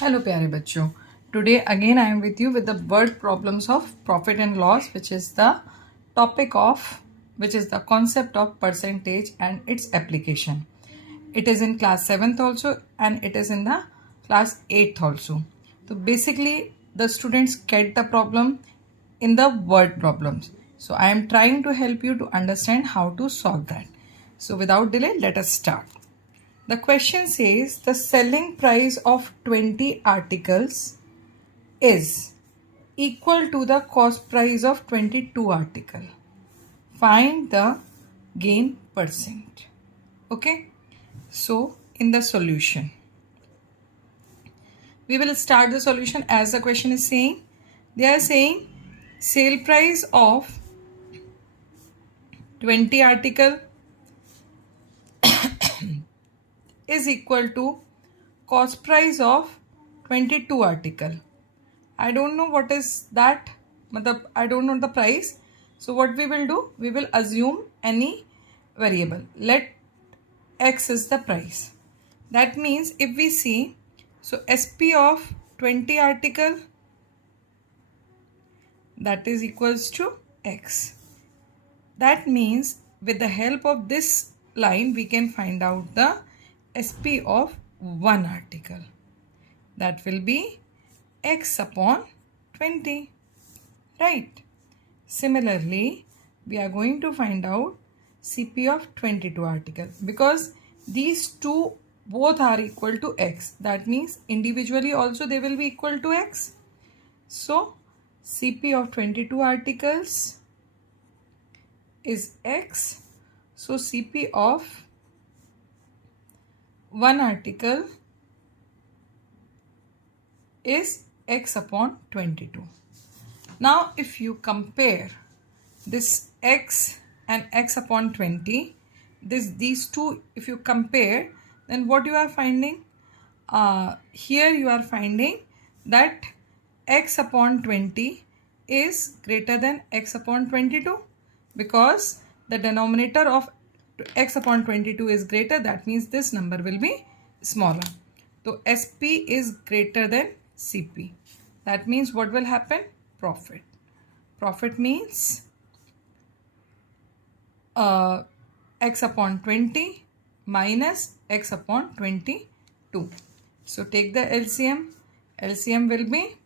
Hello प्यारे बच्चों, today again I am with you with the word problems of profit and loss which is the topic of which is the concept of percentage and its application. It is in class 7th also and it is in the class 8th also. So basically the students get the problem in the word problems. So I am trying to help you to understand how to solve that. So without delay, let us start. The question says the selling price of 20 articles is equal to the cost price of 22 article. Find the gain percent. Okay. So in the solution, we will start the solution as the question is saying. They are saying sale price of 20 article is equal to cost price of 22 article. I don't know what is that. I don't know the price. So what we will do? We will assume any variable. Let x is the price. That means if we see, so SP of 20 article, that is equals to x. That means with the help of this line we can find out the SP of one article. That will be x upon 20, right? Similarly, we are going to find out CP of 22 article because these two both are equal to x. That means individually also they will be equal to x. So CP of 22 articles is x. So CP of one article is x upon 22. Now if you compare this x and x upon 20, these two, if you compare, then what you are finding? Here you are finding that x upon 20 is greater than x upon 22 because the denominator of x upon 22 is greater. That means this number will be smaller. So SP is greater than CP. That means what will happen? Profit. Profit means x upon 20 minus x upon 22. So take the LCM. LCM will be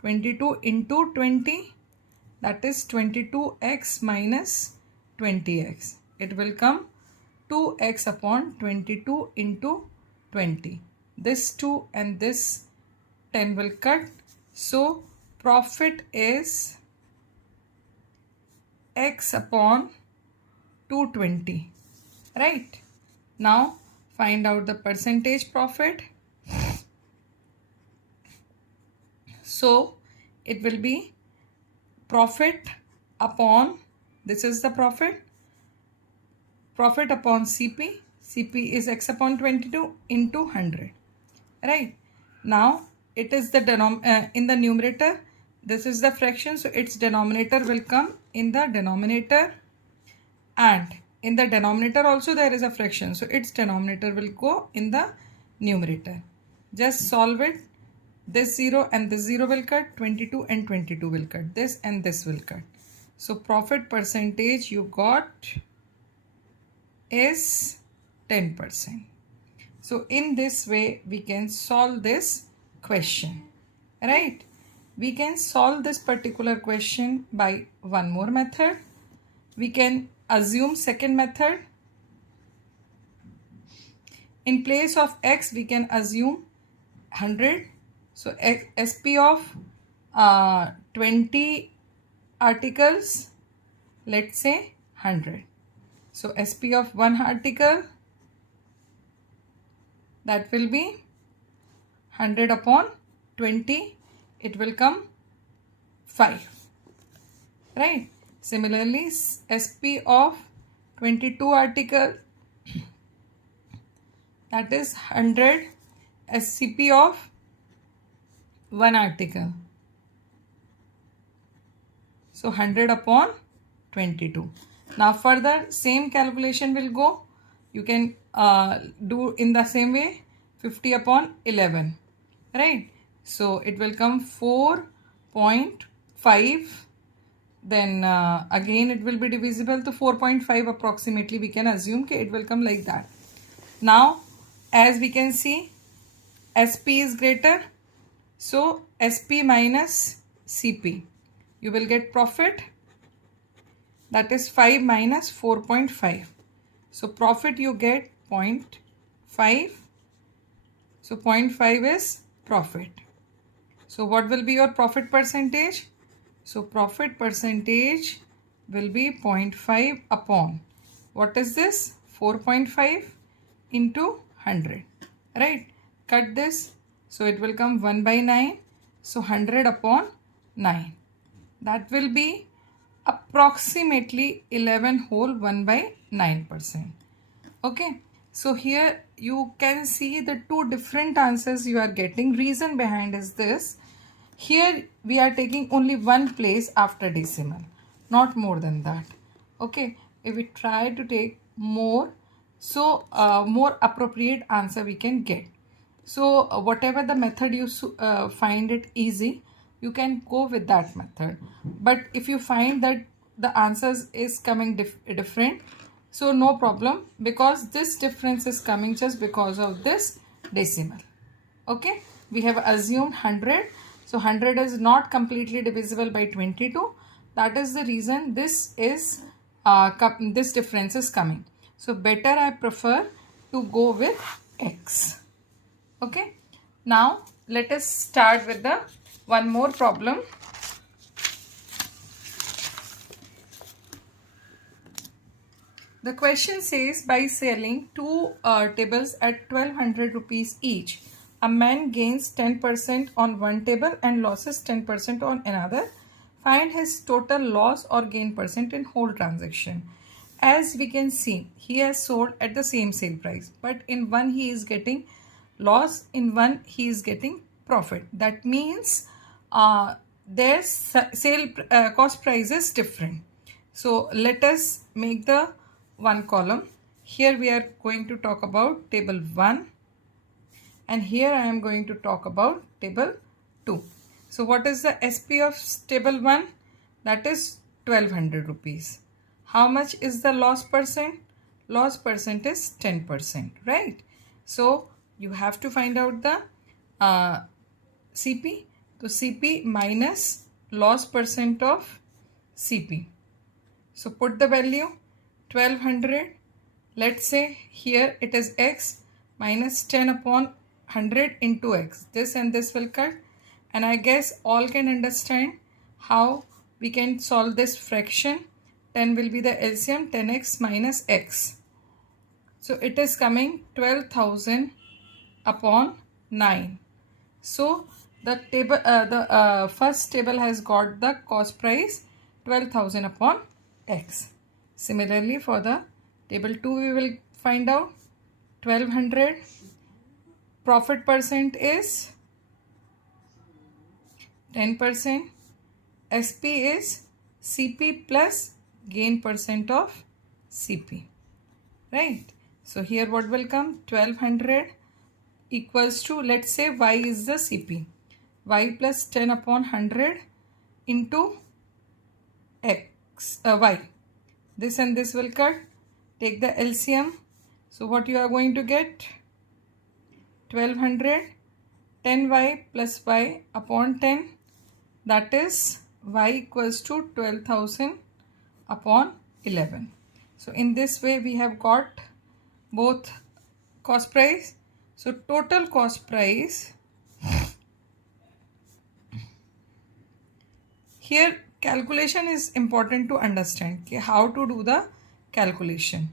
22 into 20. That is 22x minus 20x. It will come 2x upon 22 into 20. This 2 and this 10 will cut. So profit is x upon 220. Right? Now find out the percentage profit. So it will be profit upon, this is the profit upon CP. CP is x upon 22 into 100. Right? Now it is the in the numerator. This is the fraction, so its denominator will come in the denominator, and in the denominator also there is a fraction, so its denominator will go in the numerator. Just solve it. This 0 and this 0 will cut, 22 and 22 will cut, this and this will cut. So profit percentage you got is 10%. So in this way we can solve this question, right? We can solve this particular question by one more method. We can assume second method. In place of x we can assume 100. So SP of 20 articles, let's say 100. So SP of one article, that will be 100 upon 20. It will come 5. Right? Similarly, SP of 22 article, that is 100 SCP of one article. So 100 upon 22. Now further same calculation will go. You can do in the same way 50 upon 11. right? So it will come 4.5. Then again it will be divisible to 4.5 approximately. We can assume that it will come like that. Now as we can see, SP is greater, so SP minus CP, you will get profit, that is 5 minus 4.5. So profit you get 0.5. So 0.5 is profit. So what will be your profit percentage? So profit percentage will be 0.5 upon, what is this? 4.5 into 100, right? Cut this. So it will come 1 by 9. So 100 upon 9. That will be approximately 11 whole 1 by 9%. Okay. So here you can see the two different answers you are getting. Reason behind is this. Here we are taking only one place after decimal, not more than that. Okay. If we try to take more, so more appropriate answer we can get. So whatever the method you find it easy, you can go with that method. But if you find that the answers is coming different, so no problem, because this difference is coming just because of this decimal. Okay, we have assumed 100. So 100 is not completely divisible by 22. That is the reason this is this difference is coming. So better I prefer to go with X. Okay, now let us start with the one more problem. The question says, by selling two tables at 1200 rupees each, a man gains 10% on one table and losses 10% on another. Find his total loss or gain percent in whole transaction. As we can see, he has sold at the same sale price, but in one he is getting loss, in one he is getting profit. That means their sale cost price is different. So let us make the one column. Here we are going to talk about table 1, and here I am going to talk about table 2. So what is the SP of table 1? That is 1200 rupees. How much is the loss percent? Loss percent is 10%, right? So you have to find out the CP. So CP minus loss percent of CP. So put the value 1200. Let's say here it is X minus 10 upon 100 into X. This and this will cut. And I guess all can understand how we can solve this fraction. 10 will be the LCM, 10x minus x. So it is coming 12,000 upon 9. So the table, first table has got the cost price 12,000 upon x. Similarly, for the table 2, we will find out 1200. Profit percent is 10%. SP is CP plus gain percent of CP. Right? So here what will come? 1200 equals to, let's say y is the CP. Y plus 10 upon 100 into x, y. This and this will cut. Take the LCM. So what you are going to get? 1200, 10y plus y upon 10. That is y equals to 12,000 upon 11. So in this way we have got both cost price. So total cost price, here calculation is important to understand how to do the calculation,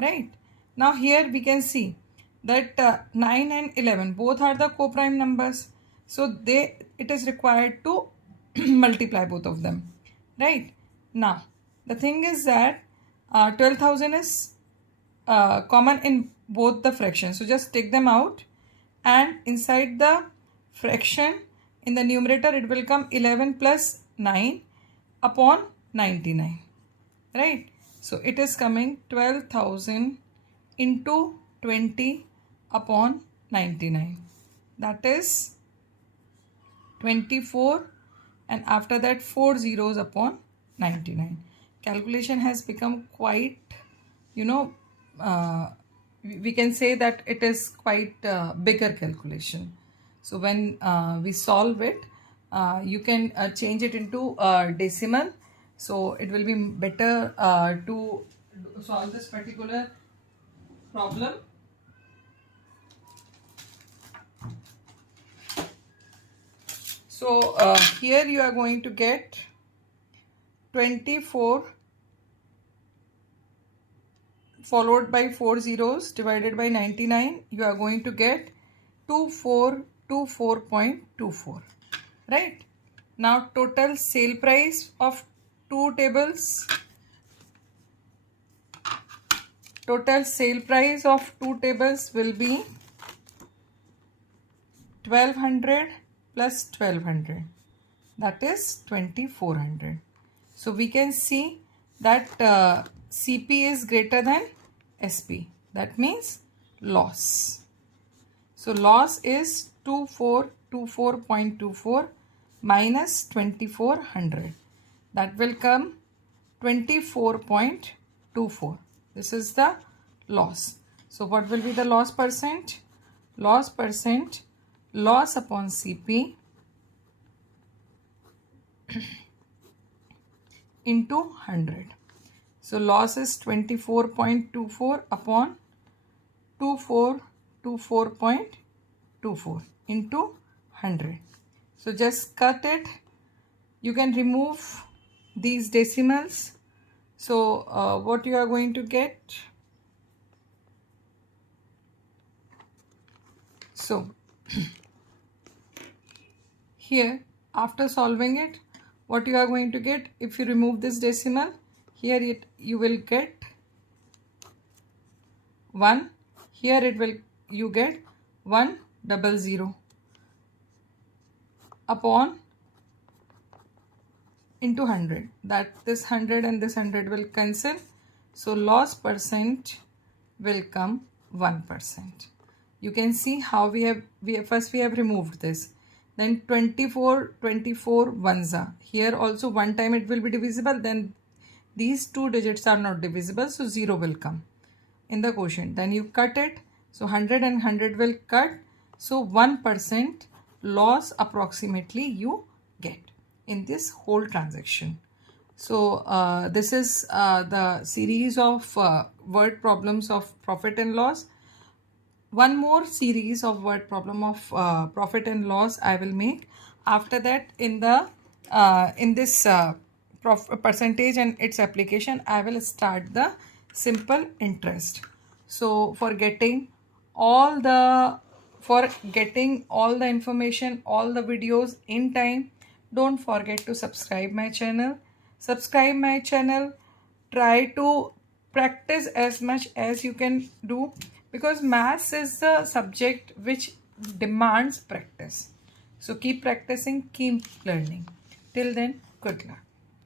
right? Now here we can see that 9 and 11 both are the co-prime numbers, so it is required to multiply both of them, right? Now the thing is that 12,000 is common in both the fractions, so just take them out, and inside the fraction in the numerator it will come 11 plus 9 upon 99, right? So it is coming 12,000 into 20 upon 99, that is 24, and after that 4 zeros upon 99. Calculation has become quite, you know, we can say that it is quite bigger calculation. So when we solve it, you can change it into decimal. So it will be better to solve this particular problem. So here you are going to get 24 followed by 4 zeros divided by 99. You are going to get 2424.24. Right? Now total sale price of two tables. Total sale price of two tables will be 1200 plus 1200, that is 2400. So we can see that CP is greater than SP, that means loss. So loss is 2424.24 minus 2400, that will come 24.24. This is the loss. So what will be the loss percent? Loss percent, loss upon CP into 100. So loss is 24.24 upon 2424.24 into 100. So just cut it. You can remove these decimals. So what you are going to get? So here, after solving it, what you are going to get, if you remove this decimal, here you will get 1. Here you get 100 upon into 100. That this 100 and this 100 will cancel. So loss percent will come 1%. You can see how we have removed this. Then 24 ones are. Here also one time it will be divisible. Then these two digits are not divisible. So 0 will come in the quotient. Then you cut it. So 100 and 100 will cut. So 1% loss approximately you get in this whole transaction. So this is the series of word problems of profit and loss. One more series of word problem of profit and loss I will make. After that, in this percentage and its application, I will start the simple interest. So for getting all the information, all the videos in time, don't forget to subscribe my channel. Subscribe my channel. Try to practice as much as you can do, because maths is the subject which demands practice. So keep practicing, keep learning. Till then, good luck.